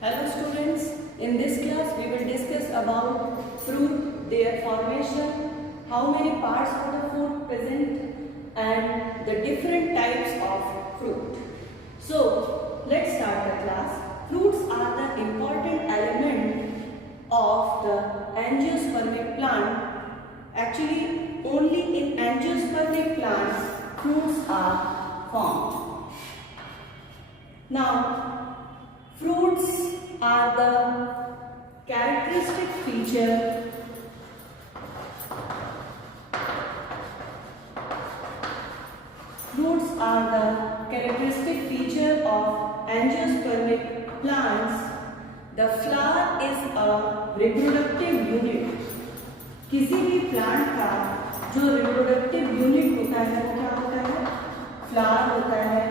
Hello students, in this class we will discuss about fruit, their formation, how many parts of the fruit present and the different types of fruit. So let's start the class. Fruits are the important element of the angiospermic plant. Actually only in angiospermic plants fruits are formed. Now fruits are the characteristic feature of angiospermic plants. The flower is a reproductive unit. किसी भी प्लांट का जो reproductive unit होता है वो क्या होता है? फ्लावर होता है।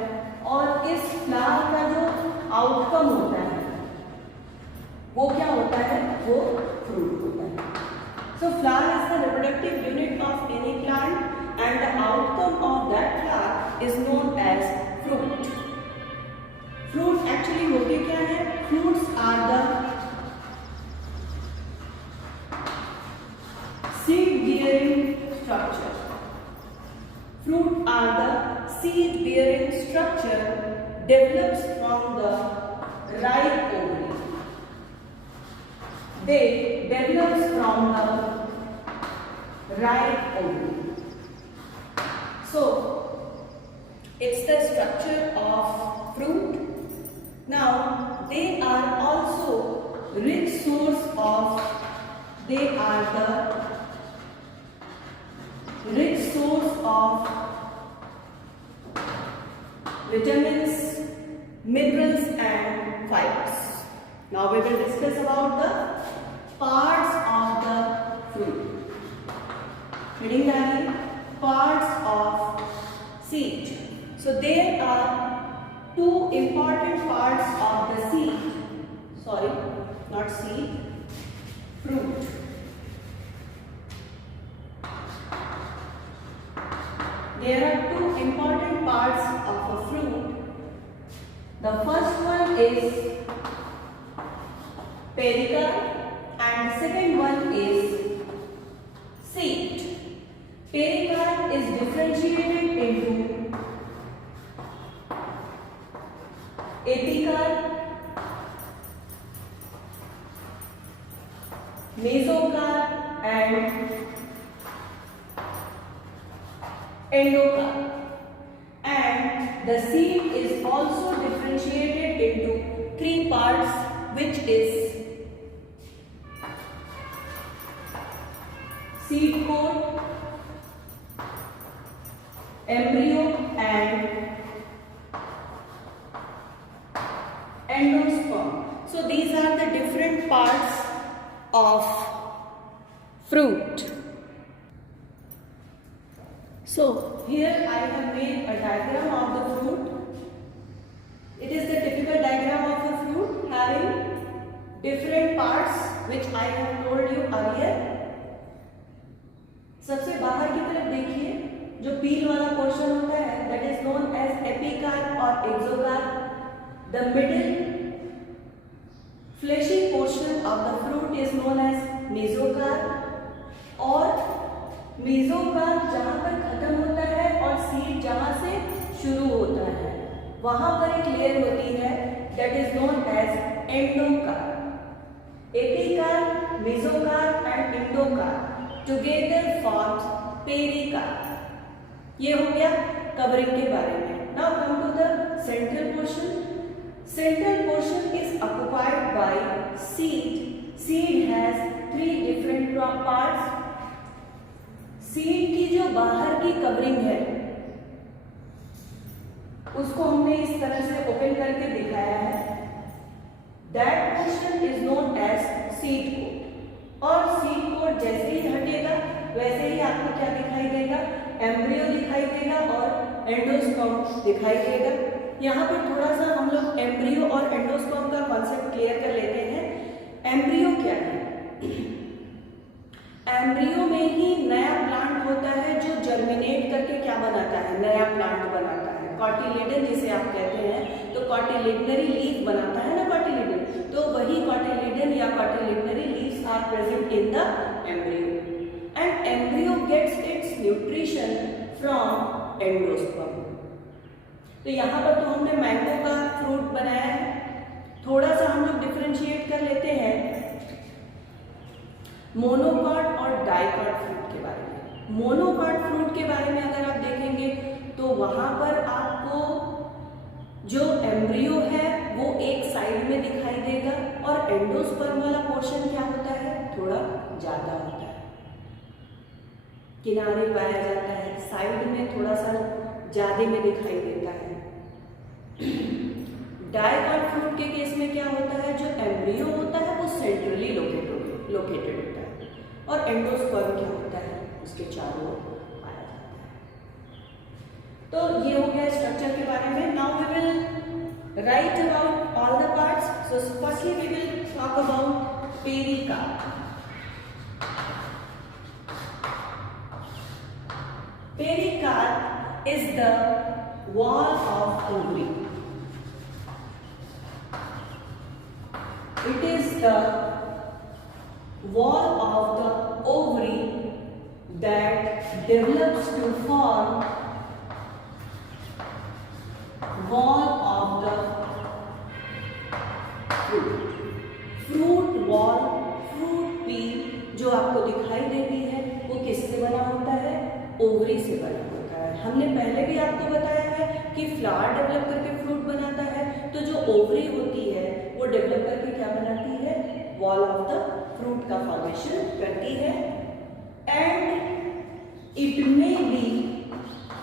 और इस फ्लावर का जो आउटकम होता है वो क्या होता है? वो फ्रूट होता है। So flower is the reproductive unit of any plant and the outcome of that flower is known as fruit. Fruit actually होते क्या है? Fruits are the seed bearing structure. Fruit are the seed bearing structure develops from the ripe ovary. They develops from the ripe ovary. So it's the structure of fruit. Now they are also rich source of vitamins, minerals and fibers. Now we will discuss about the parts of the fruit. Reading that, parts of seed. So there are two important parts of the seed. Sorry, not seed, fruit. There are two important parts of a fruit. The first one is pericarp and the second one is seed. Pericarp is differentiated into epicarp, mesocarp and endocarp, and the seed is also differentiated into three parts, which is seed coat, embryo and endosperm. So these are the different parts of fruit. So here I have made a diagram of the fruit. It is the typical diagram of a fruit having different parts which I have told you earlier. सबसे बाहर की तरफ देखिए, जो पील वाला पोर्शन होता है that is known as epicarp or exocarp. The middle fleshy portion of the fruit is known as mesocarp और मेसोकार्प जहाँ पर खत्म होता है और सीड जहाँ से शुरू होता है वहाँ पर एक लेयर होती है that is known as endocarp. Epicarp, mesocarp and endocarp together forms pericarp. ये हो गया कवरिंग के बारे में. Now come to the central portion. Central portion is occupied by seed. Seed has three different parts. Seed की जो बाहर की कवरिंग है उसको हमने इस तरह से ओपन करके दिखाया है. That portion is known as seed coat. और सीड कोट जैसे ही हटेगा वैसे ही आपको क्या दिखाई देगा? एम्ब्रियो दिखाई देगा और एंडोस्पर्म दिखाई देगा. यहाँ पर थोड़ा सा हम लोग एम्ब्रियो और एंडोस्पर्म का कॉन्सेप्ट क्लियर कर लेते हैं. एम्ब्रियो क्या है? एम्ब्रियो में ही नया प्लांट होता है जो जर्मिनेट करके क्या बनाता है? नया प्लांट बनाता है. कॉटिलेडन जिसे आप कहते हैं, तो कॉटिलेडनरी लीफ बनाता है ना कॉटिलेडन. तो तो वही कॉटिलिडन या cotyledonary leaves are present in the embryo and embryo gets its nutrition from endosperm. तो यहाँ पर तो हमने मैंगो का फ्रूट बनाया है। थोड़ा सा हम लोग डिफरेंशिएट कर लेते हैं मोनोकॉट और डाइकॉट फ्रूट के बारे में। मोनोकॉट फ्रूट के बारे में अगर आप देखेंगे तो वहां पर आपको जो एम्ब्रियो है वो एक साइड में दिखाई देगा और एंडोस्पर्म वाला पोर्शन क्या होता है, थोड़ा ज्यादा होता है, किनारे पाया जाता है, साइड में थोड़ा सा ज्यादा में दिखाई देता है। डाइकॉट फ्रूट के केस में क्या होता है, जो एम्ब्रियो होता है वो सेंट्रली लोकेटेड होता है और एंडोस्पर्म क्या होता है उसके चारों ओर पाया जाता है। तो ये हो गया स्ट्रक्चर के बारे में। Now we will write about all the parts. So firstly we will talk about pericarp. Pericarp is the wall of ovary. It is the wall of the ovary that develops to form wall of the fruit. Fruit wall, fruit peel जो आपको दिखाई देती है वो किससे बना होता है, ओवरी से बना होता है। हमने पहले भी आपको बताया है कि फ्लावर डेवलप करके फ्रूट बनाता है, तो जो ओवरी होती है वो डेवलप करके क्या बनाती है, वॉल ऑफ द फ्रूट का फॉर्मेशन करती है। And it may be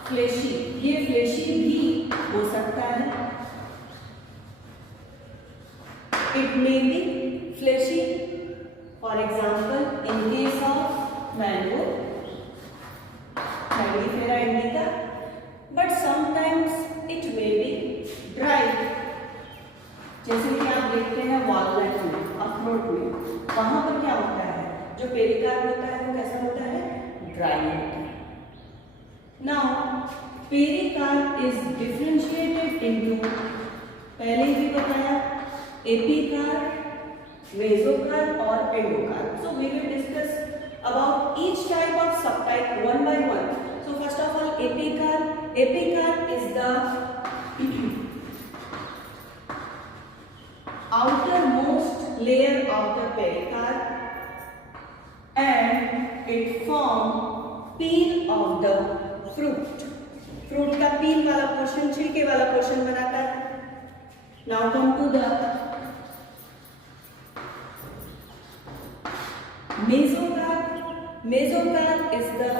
fleshy, ये फ्लेशी भी हो सकता है। It may be fleshy, for example in case of mango Mellifera indica, but sometimes it may be dry. जैसे कि आप देखते हैं वॉलनट में, अखरोट में, वहां पर क्या होता है, जो पेरिकार्प होता है वो कैसा होता है, ड्राई होता है। Now pericarp is differentiated into, पहले ही बताया, एपिकार्प, मेसोकार्प और endocarp. So we will discuss about each type of subtype one by one. So first of all, epicarp. Epicarp is the outermost layer of the pericarp and it form peel of the fruit. Fruit का peel वाला portion, छिलके वाला portion बनाता है। Now come to the mesocarp. Mesocarp is the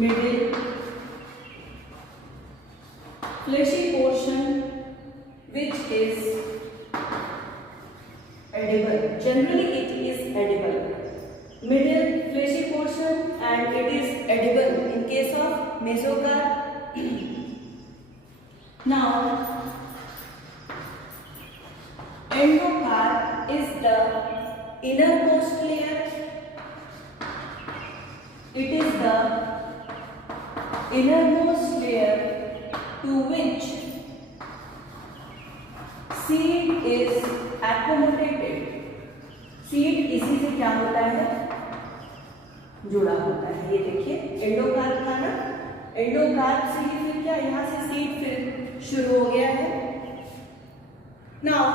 middle fleshy portion which is edible. Generally it is edible. Middle fleshy portion and it is edible in case of mesocarp. Now endocarp is the innermost layer. It is the innermost layer to which seed is accommodated. Seed इसी से क्या होता है, जुड़ा होता है। ये देखिए एंडोकार्प था ना, एंडोकार्प से ही फिर क्या, यहाँ से सीड फिर शुरू हो गया है। नाउ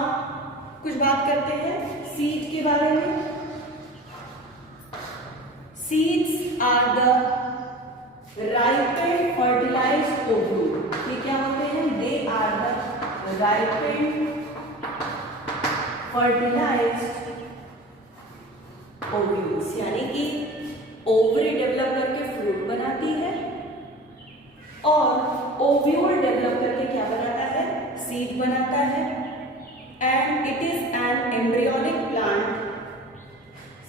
कुछ बात करते हैं सीड के बारे में। Seeds are the ripened fertilized ovule. ये क्या होते हैं, they are the ripened fertilized ovules, यानी कि ओवरी डेवलप करके फ्रूट बनाती है और ओव्यूल डेवलप करके क्या बनाता है, सीड बनाता है। And it is an embryonic plant.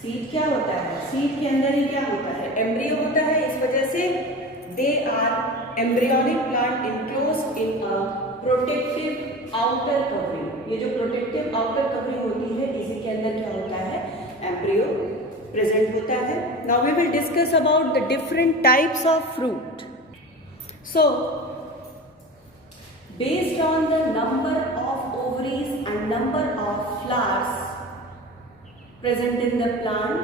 Seed क्या होता है, सीड के अंदर ही क्या होता है, एम्ब्रियो होता है। इस वजह से they are embryonic plant enclosed in a protective outer covering. ये जो प्रोटेक्टिव आउटर कवरिंग होती है इसी के अंदर क्या होता है, एम्ब्रियो प्रेजेंट होता है। Now we will discuss about the different types of fruit. So Based on the number of ovaries and number of flowers present in the plant,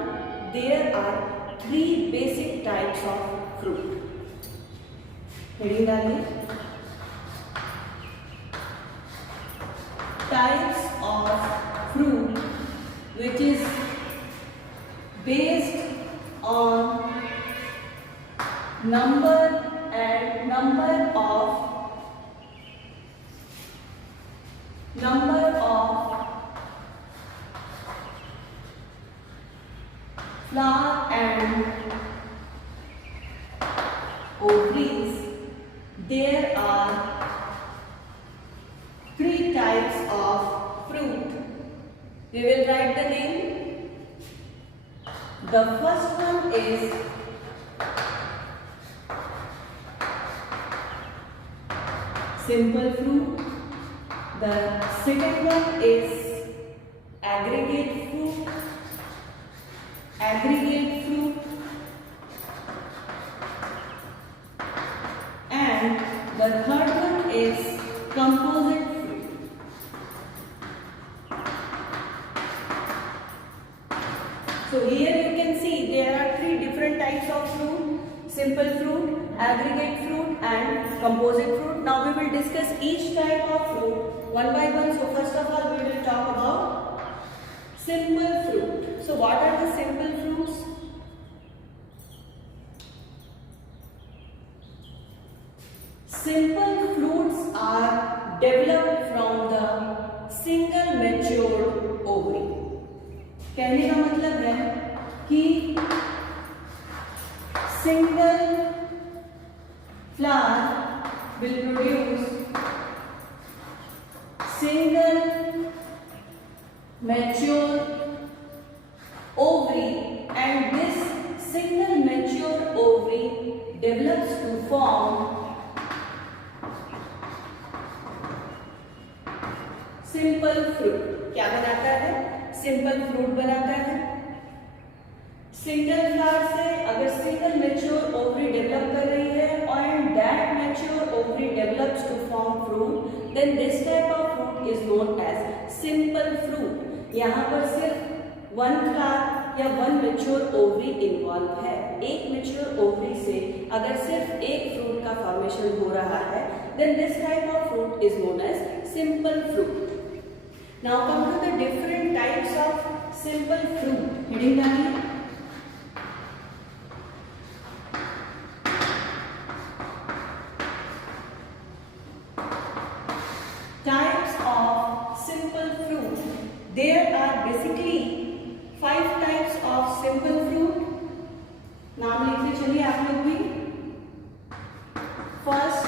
there are 3 basic types of fruit. Heading डालिए. Types of fruit which is based on number of flower and ovaries. There are 3 types of fruit. We will write the name. The first one is simple fruit. The second one is aggregate fruit. And the third one is composite fruit. So here you can see there are 3 different types of fruit: simple fruit, aggregate fruit and composite fruit. Now we will discuss each type of fruit one by one. So first of all we will talk about simple fruit. So what are the simple fruits? Simple fruits are developed from the single matured ovary. कहने का मतलब है कि single flower will produce single mature ovary, and this single mature ovary develops to form simple fruit. क्या बनाता है? Simple fruit बनाता है. सिंगल फ्लावर से अगर सिंगल मैच्योर ओवरी डेवलप कर रही है and that mature ovary develops to form fruit, then this type of fruit is known as simple fruit. यहाँ पर सिर्फ वन फ्लावर या वन मैच्योर ओवरी इन्वॉल्व है. एक मैच्योर ओवरी से अगर सिर्फ एक फ्रूट का फॉर्मेशन हो रहा है, then this type of fruit is known as simple fruit. Now come to the different types of simple fruit. Heading डालिए. Types of simple fruit. There are basically 5 types of simple fruit. नाम लिखते चलिए आप लोग भी. First,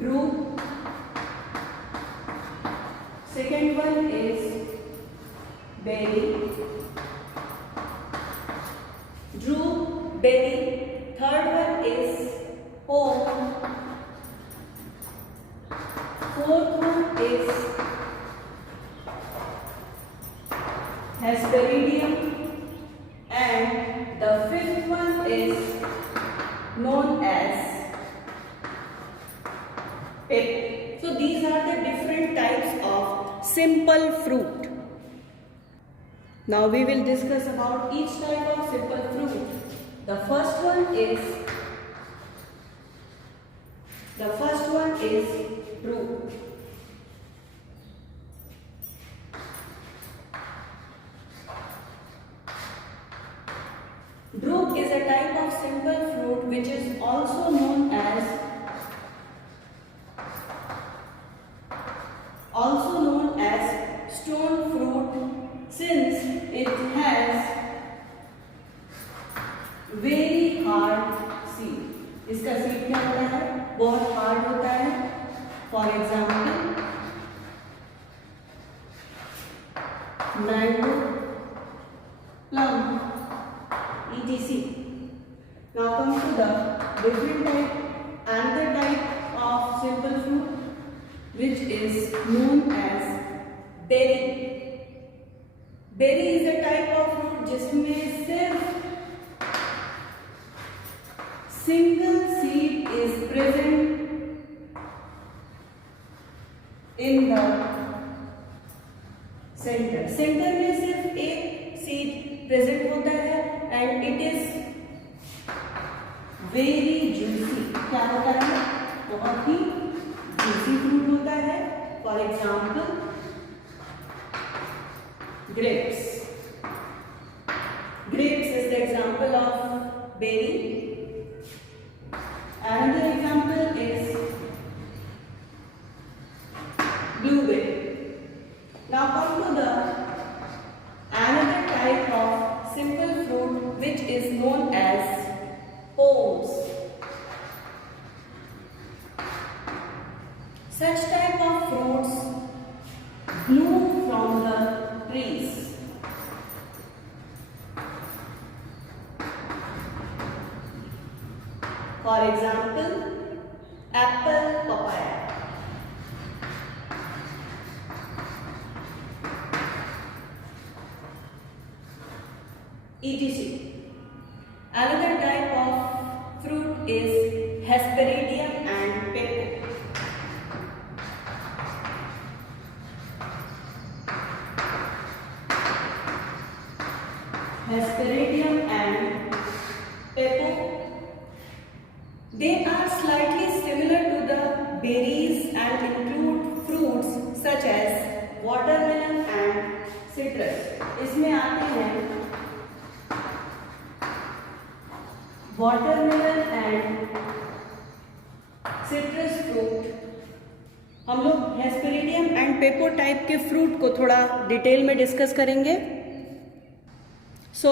drupe. Second one is berry. Drupe, berry. Third one is pome. Fourth one is hesperidium, and the fifth one is known as pip. So these are the different types of simple fruit. Now we will discuss about each type of simple fruit. The first one is drupe. Drupe is a type of simple fruit which is also known as stone fruit, since it has very hard seed. इसका सीड क्या होता है? बहुत हार्ड होता है. For example mango, plum, etc. Now come to the different type, another type of simple fruit which is known as berry. Berry is a type of fruit जिसमें सिर्फ single seed is present in the center. Centre में सिर्फ एक seed present होता है and it is very juicy. क्या होता है? बहुत ही जूसी फ्रूट होता है. For example grapes. Grapes is the example of berry. Another example is blueberry. Now come to the another type of simple fruit which is known as pomes. Such type of fruits bloom from the trees. For example, apple, papaya. etc. Another type of fruit is Hesperidium and pepo. Hesperidium and pepo. They are slightly similar to the berries and include fruits such as watermelon and citrus. इसमें आते हैं watermelon and citrus fruit. हम लोग हेस्पेरिडियम एंड पेपो टाइप के फ्रूट को थोड़ा डिटेल में डिस्कस करेंगे. सो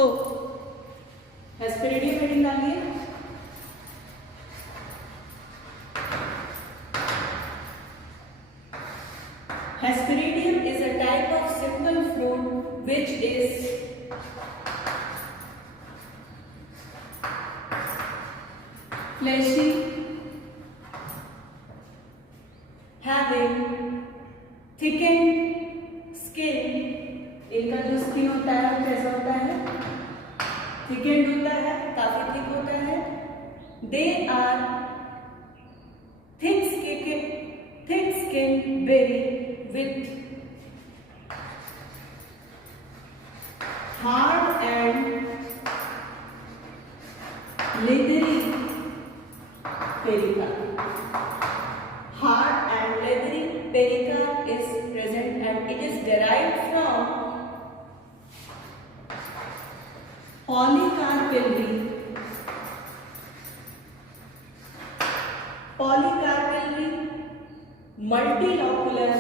हेस्पेरिडियम हेडिंग डालिए. Hesperidium is a type of simple fruit which is fleshy, having thickened skin. इनका जो स्किन होता है वो कैसा होता है? थिकेंड होता है, काफी थिक होता है. They are thick-skinned berry with hard and leathery pericarp. Hard and leathery pericarp is present and it is derived from polycarpillary. Polycarpillary multilocular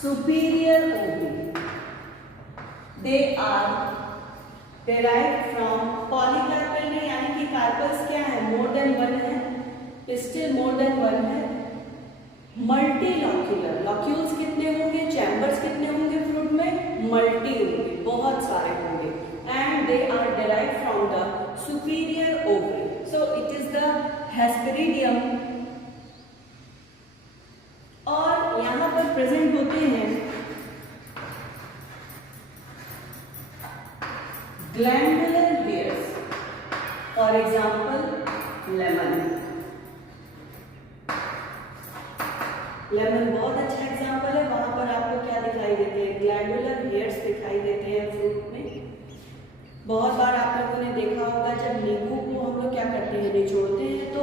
superior ovule. They are derived from polycarpillary यानी कि कार्पल्स क्या है? मोर देन वन है, pistil more than one है. मल्टीलॉक्यूलर, लॉक्यूल्स कितने होंगे? चैम्बर्स कितने होंगे फ्रूट में? मल्टी होंगे, बहुत सारे होंगे. And they are derived from the superior ovule. So it is the Hesperidium. और यहाँ पर प्रेजेंट होते हैं glandular hairs. For example, lemon. Lemon बहुत अच्छा एग्जाम्पल है. वहां पर आपको क्या दिखाई देते हैं? ग्लैंडुलर हेयर्स दिखाई देते हैं फ्रूट में. बहुत बार आप लोगों ने देखा होगा जब नींबू को हम लोग क्या करते हैं? निचोड़ते हैं तो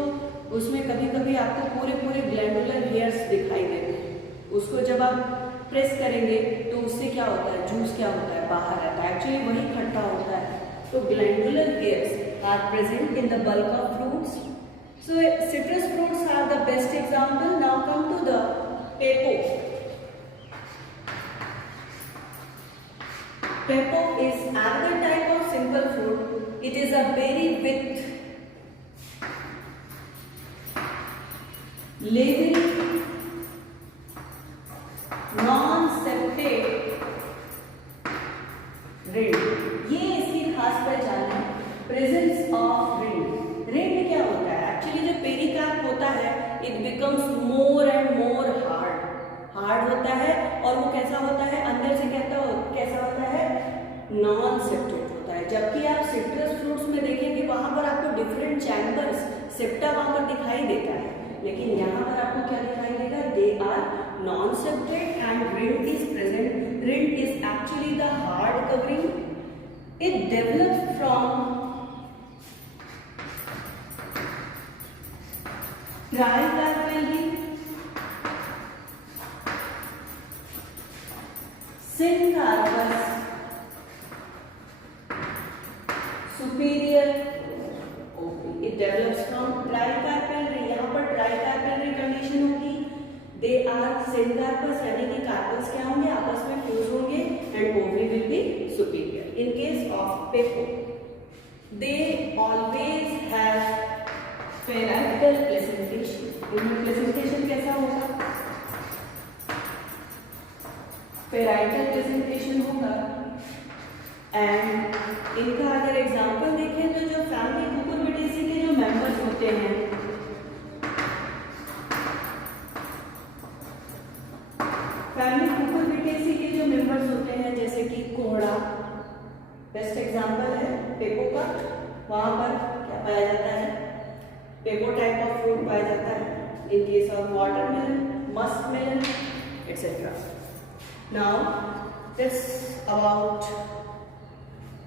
उसमें कभी कभी आपको पूरे पूरे ग्लैंडुलर हेयर्स दिखाई देते हैं. उसको जब आप प्रेस करेंगे तो उससे क्या होता है? जूस क्या होता है? बाहर आता है. एक्चुअली वही खट्टा होता है. तो glandular hairs are present in the bulk of fruits. So citrus fruits are the best example. Now come to the pepo. Pepo is another type of simple fruit. It is a berry with leathery, non-septate rind. ये इसकी खास पहचान है, presence of rind. Rind क्या होता है? एक्चुअली जो पेरिकार्प होता है it becomes more and more hard होता है. और वो कैसा होता है? अंदर से कैसा होता है? नॉन सेप्टेट होता है. जबकि आप सिट्रस फ्रूट्स में देखेंगे वहां पर आपको डिफरेंट चैम्बर्स सेप्टा वहां पर दिखाई देता है, लेकिन यहाँ पर आपको क्या दिखाई देगा, they are non septate and rind is present. Rind is actually the hard covering, it develops from tricarpel ring, syncarpous superior ovary. It develops from tricarpal ring. यहाँ पर tricarpal ring कंडीशन होगी, they are syncarpous यानी कि कार्पल्स क्या होंगे, आपस में फ्यूज होंगे and ovary will be superior. In case of pepo, they always have parietal placentation. इनमें placentation कैसा होगा, पेराइटल प्रेजेंटेशन होगा। एंड इनका अगर एग्जांपल देखें तो जो फैमिली कुकुरबिटेसी के जो मेंबर्स होते हैं, फैमिली कुकुरबिटेसी के जो मेंबर्स होते हैं जैसे कि कोहड़ा बेस्ट एग्जांपल है पेपो का। वहां पर क्या पाया जाता है, पेपो टाइप ऑफ फ्रूट पाया जाता है। In case of watermelon, muskmelon etcetera. Now this about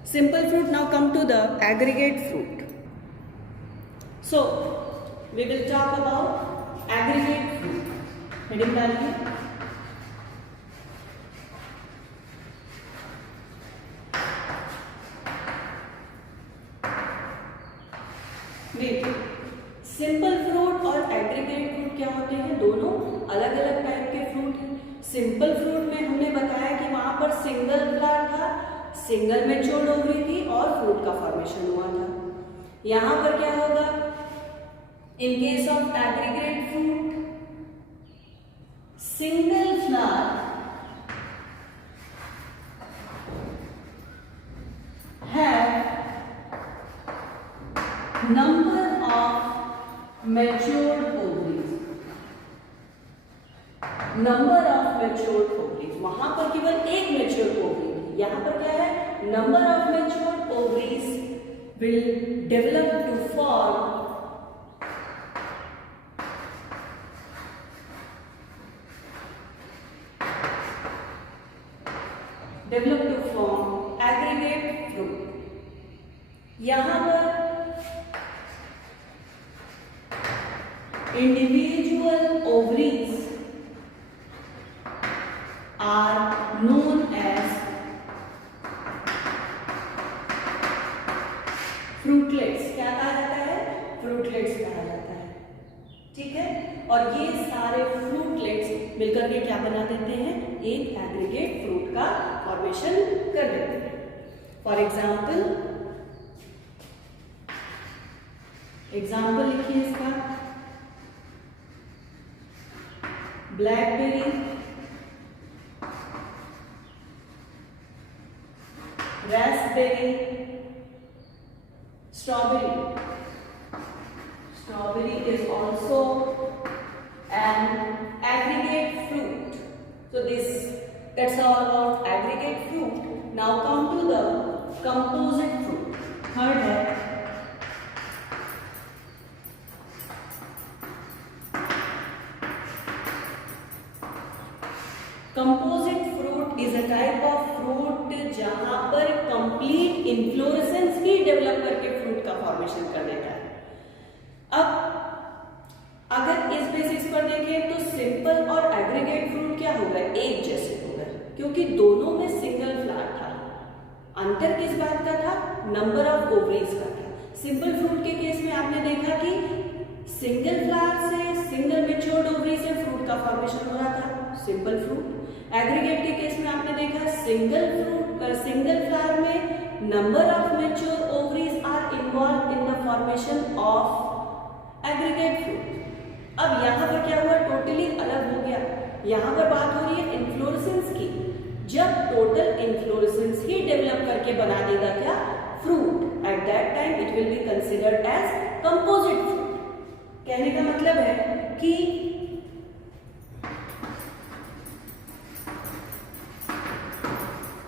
simple fruit. Now come to the aggregate fruit. So we will talk about aggregate fruit. Heading डालिए। देखिए सिंपल फ्रूट और एग्रीगेट फ्रूट क्या होते हैं, दोनों अलग अलग टाइप के फ्रूट हैं। सिंपल फ्रूट में हमने बताया कि वहां पर सिंगल फ्लावर था, सिंगल मैच्योर्ड ओवरी थी और फ्रूट का फॉर्मेशन हुआ था। यहां पर क्या होगा, in case of aggregate fruit single flower have number of matured ovaries, number of matured ovaries. वहां पर केवल एक मैच्योर्ड ओवरी थी, यहां पर क्या है, number of matured ovaries will develop to form aggregate fruit. यहां पर individual ovaries are known as fruitlets। क्या कहा जाता है, fruitlets कहा जाता है, ठीक है। और ये सारे fruitlets मिलकर के क्या बना देते हैं, एक एग्रीगेट फ्रूट का फॉर्मेशन कर देते हैं। फॉर एग्जाम्पल लिखिए इसका, blackberry, raspberry, strawberry. Strawberry is also an aggregate fruit. So that's all about aggregate fruit. Now come to the composite fruit. Third है composite fruit is a type of fruit जहां पर complete inflorescence ही डेवलप करके फ्रूट का फॉर्मेशन कर देता है। अब अगर इस बेसिस पर देखें तो सिंपल और एग्रीगेट फ्रूट क्या होगा, एक जैसे होगा, क्योंकि दोनों में सिंगल फ्लावर था। अंतर किस बात का था, नंबर ऑफ ओवरीज का था। सिंपल फ्रूट के केस में आपने देखा कि सिंगल फ्लावर से, सिंगल मैच्योर्ड ओवरी से फ्रूट का फॉर्मेशन हो रहा था, सिंपल फ्रूट। एग्रीगेट के केस में आपने देखा सिंगल फ्लावर में number of mature ovaries are involve in the formation of aggregate fruit. अब यहाँ पर क्या हुआ, टोटली अलग हो गया। यहाँ पर बात हो रही है इन्फ्लोरेसेंस की। जब टोटल इन्फ्लोरेसेंस ही डेवलप करके बना देगा क्या, fruit, at that time it will be considered as composite fruit. कहने का मतलब है कि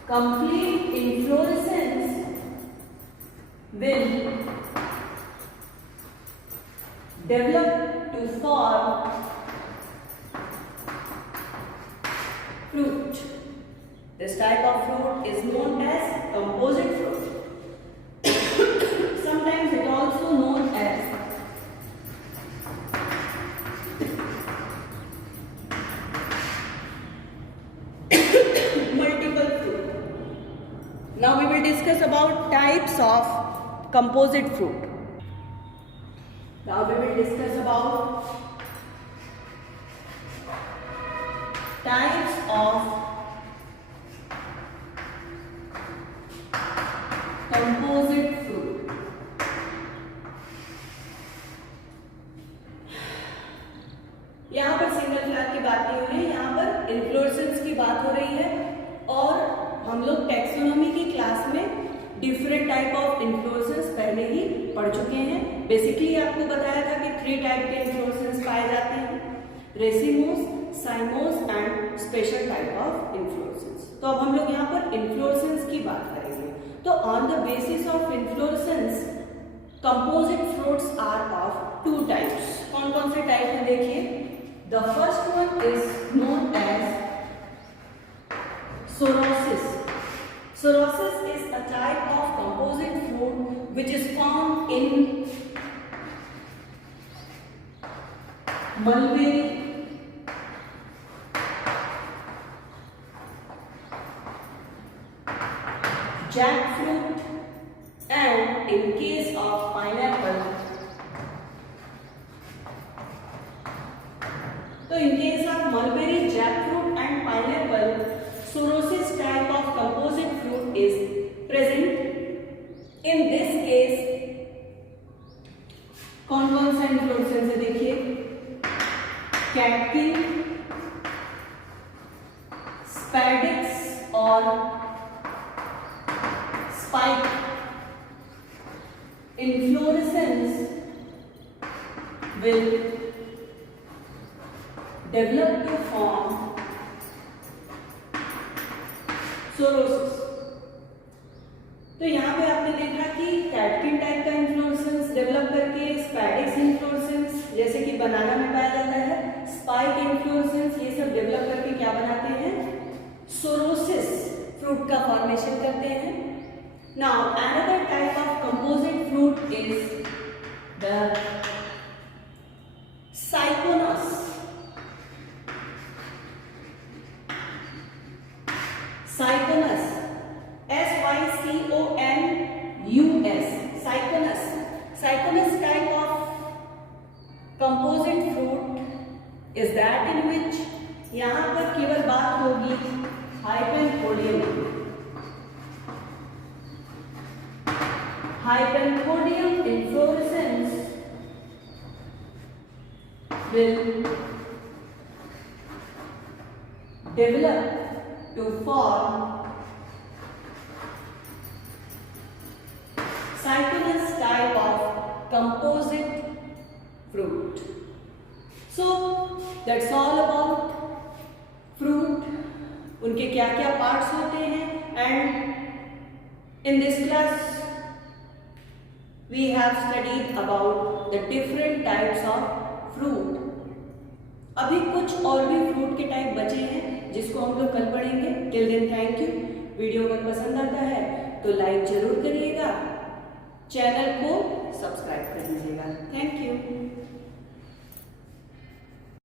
complete inflorescence will develop to form fruit. This type of fruit is known as composite fruit. Sometimes it also known as multiple fruit. Now we will discuss about types of composite fruit. Now we will discuss about types of composite fruit. यहाँ पर single flower की बात नहीं हो रही है, यहाँ पर इन्फ्लोरेसेंस की बात हो रही है। और हम लोग टैक्सोनॉमी की क्लास में डिफरेंट टाइप ऑफ इन्फ्लोरेसेंस पहले ही पढ़ चुके हैं। बेसिकली आपको बताया था कि 3 टाइप के इन्फ्लोरेसेंस पाए जाते हैं, रेसिमोस, साइमोस and special type of inflorescence. तो अब हम लोग यहाँ पर इन्फ्लोरेसेंस की बात करेंगे। तो on the basis of inflorescence composite fruits are of 2 types. कौन कौन से टाइप हैं देखिए। The first one is known as sorosis. Sorosis is a type of composite fruit which is found in mulberry, jackfruit, and in case of pineapple. So in case of mulberry, jackfruit and pineapple, Sorosis type of composite fruit is present. In this case कौन कौन सा इन्फ्लोरेसेंस है देखिए। Catkin, spadix और spike inflorescence will develop to form sorosis. तो यहाँ पे आपने देखा कि कैटकिन टाइप का इन्फ्लोरेसेंस डेवलप करके, स्पैडिक्स इन्फ्लोरेसेंस जैसे कि बनाना में पाया जाता है, स्पाइक इन्फ्लोरेसेंस, ये सब डेवलप करके क्या बनाते हैं, सोरोसिस फ्रूट का फॉर्मेशन करते हैं। Now another type of composite fruit is the syconus. Cyconus, S-Y-C-O-N-U-S, Cyconus. Cyconus type of composite fruit is that in which यहाँ पर केवल बात होगी हाइपेनथोडियम. हाइपेनथोडियम inflorescence will develop to form Cyconus type of composite fruit. So that's all about fruit. उनके क्या क्या पार्ट्स होते हैं, and in this class we have studied about the different types of fruit. अभी कुछ और भी फ्रूट के टाइप बचे हैं जिसको हम लोग कल पढ़ेंगे. Till then thank you. Video अगर पसंद आता है तो लाइक जरूर करिएगा, चैनल को सब्सक्राइब कर दीजिएगा. थैंक